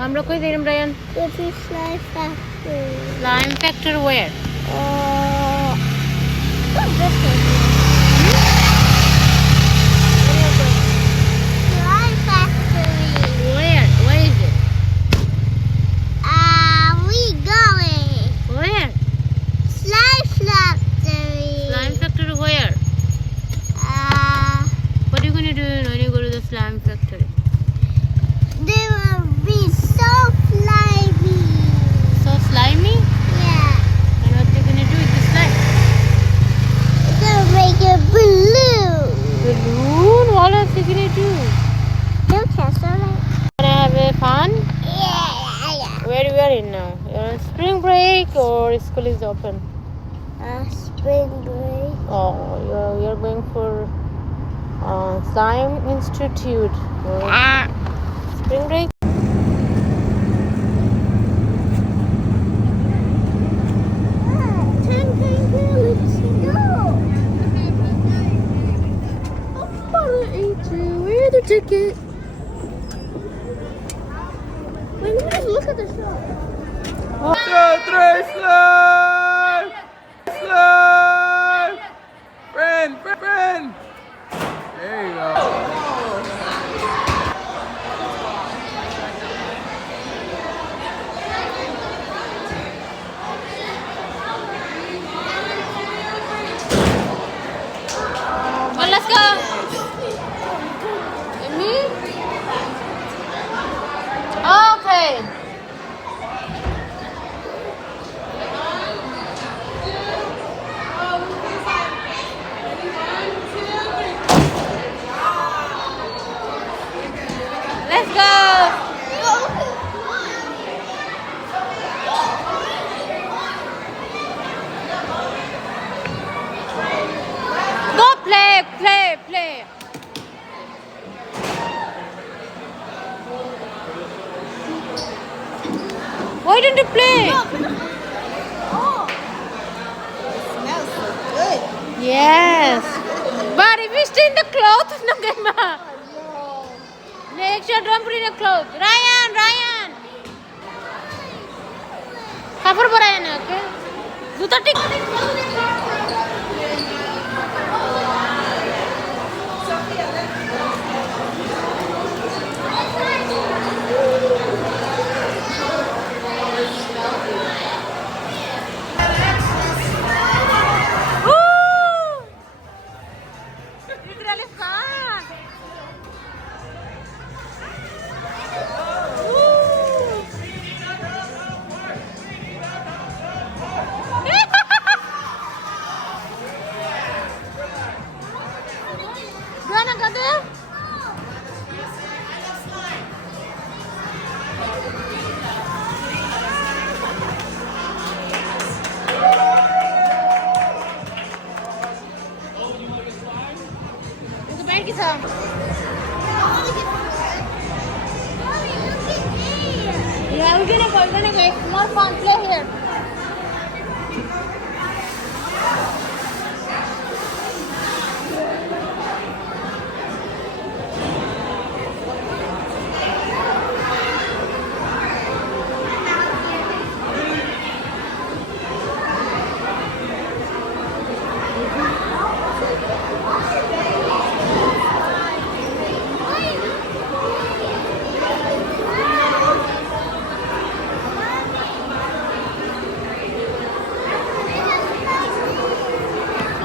हम लोग कोई देर में Brian. Go to slime factory. Slime factory where? This way. Slime factory. Where? Where is it? We going. Where? Slime factory. Slime factory where? What are you gonna do when you go to the slime factory? They will be so slimy. So slimy? Yeah. And what are you gonna do with the slime? They'll make a balloon. Balloon? What else are you gonna do? You can start it. Gonna have fun? Yeah. Where you are in now? You're on spring break or school is open? Spring break. Oh, you're going for Slime Institute. Spring break? Where's the ticket? We need to look at the show. 1, 2, 3, slime! Slime! Friend! There you go. Well, let's go. And me? Okay. Let's go. Go play. Why don't you play? Smells so good. Yes. But if you stay in the clothes, no game. Make sure don't put in the clothes. Ryan. Cover for Ryan, okay? Do the tick. It's really fun. Gana go there? Itu main kita. Yeah, we're gonna go. It's more fun. Play here.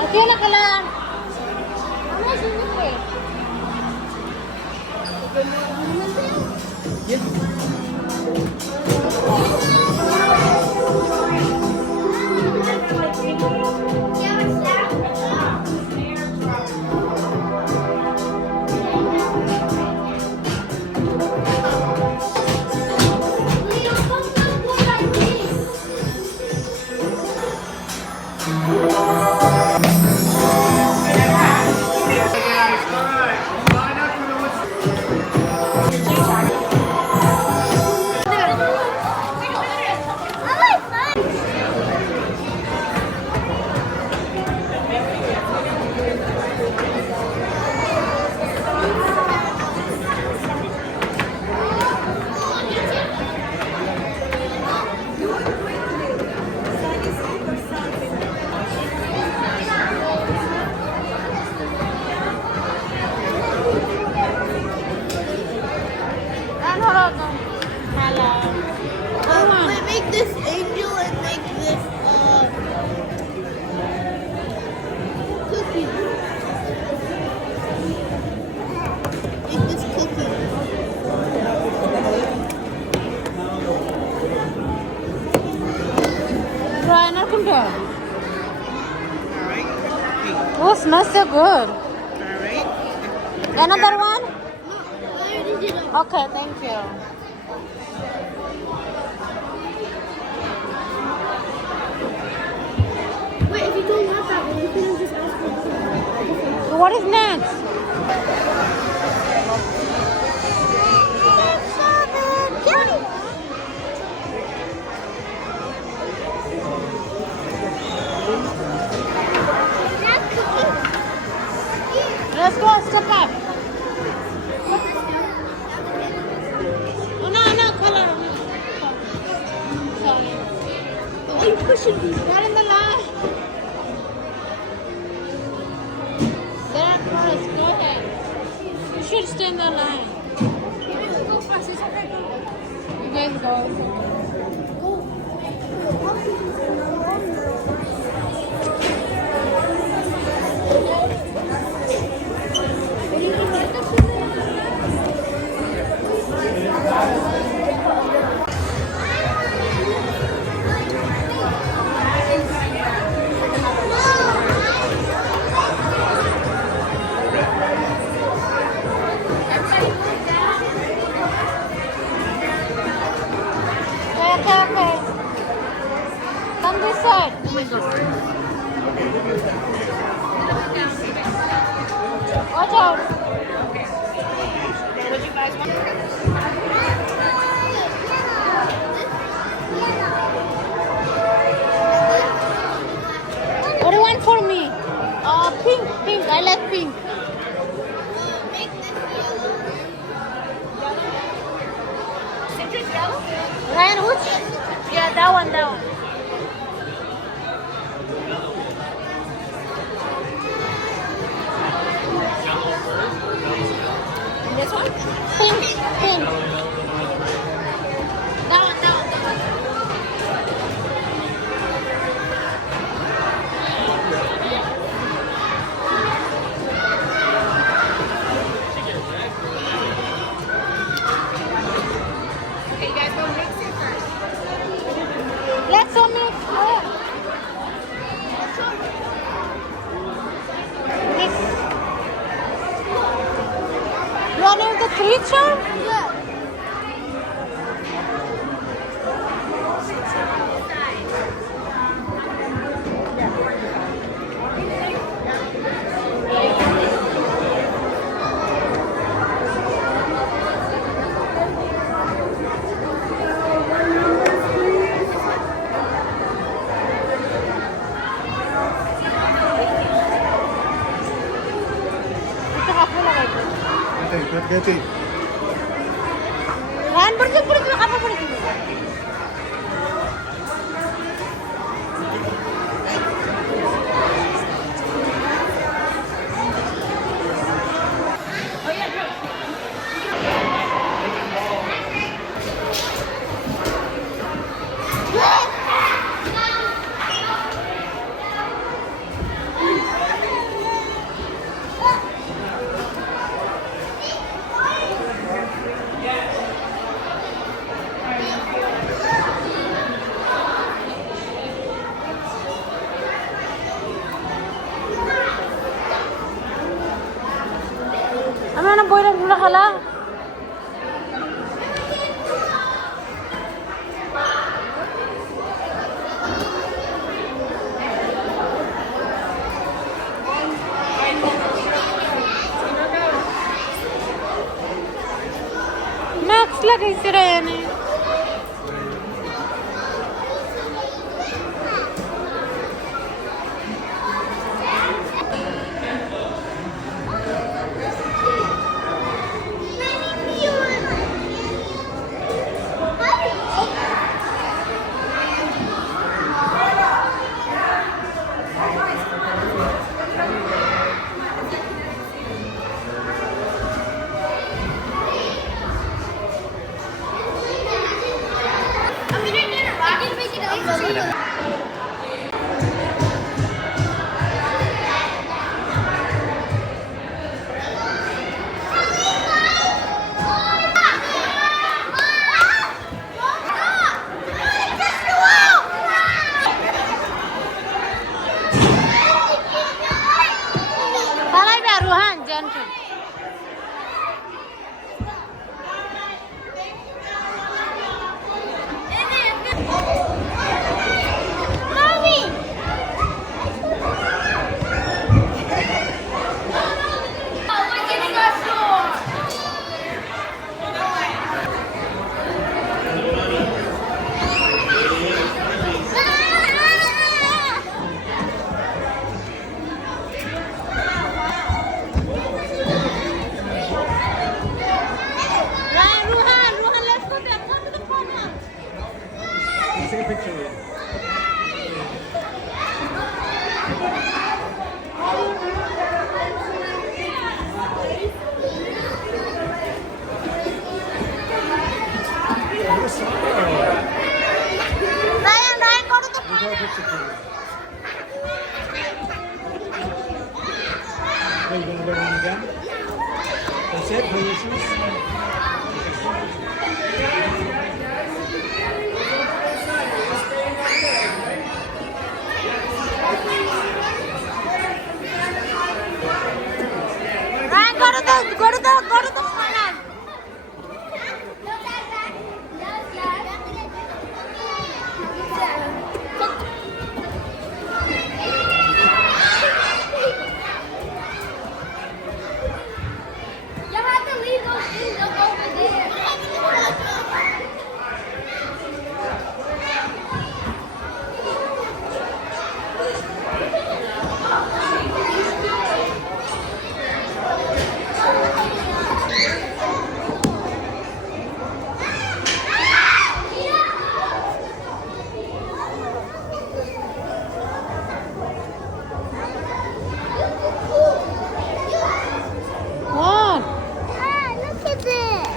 Okay na ka lang. Ano yung sinip eh? Wait, make this angel and make this cookie. Make this cookie. Ryan, I can go. Oh, smells so good. Another one? Okay, thank you. Wait, if you don't want that one, you can just ask for it. So what is next? Let's go, step up. Oh, no, color. Sorry. Why are you pushing me? They're in the line. They're first. Go ahead. You should stay in the line. Go fast. It's okay. Go. You guys go. Okay. Come this side. Watch out. What you guys want? What do you want for me? Pink. I like pink. Make this yellow. Citrus yellow? Ryan, which? Yeah, that one. This one? Pink. That one. Okay, you guys go mix it first. Let's all mix. Mix. You want to use the creature? Yeah. Ito kapo lagay ko. Get it. Ryan, pergi kapo pergi. Ano na boy lang mula kala? Max lagay si Ryan eh. Palay baru han gentle. Ruhan, let's go there. Come to the corner. Take a picture of it. Ryan, go to the We'll take a picture for you. Are you going to go around again? That's it, pull your shoes. Ryan, go to the corner. You have to leave those shoes up over there. What? Look at this.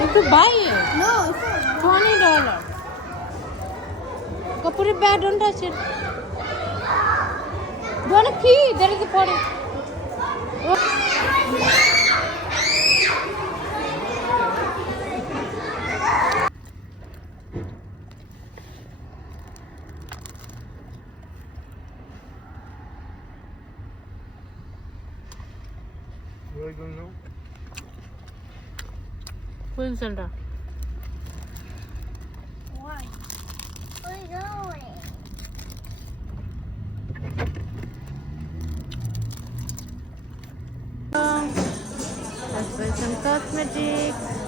You could buy it. No, it's not. $20. Go put it back. Don't touch it. Don't pee. There is a potty. Where are you going now? Full center. Why? Where are you going? Let's buy some cosmetics.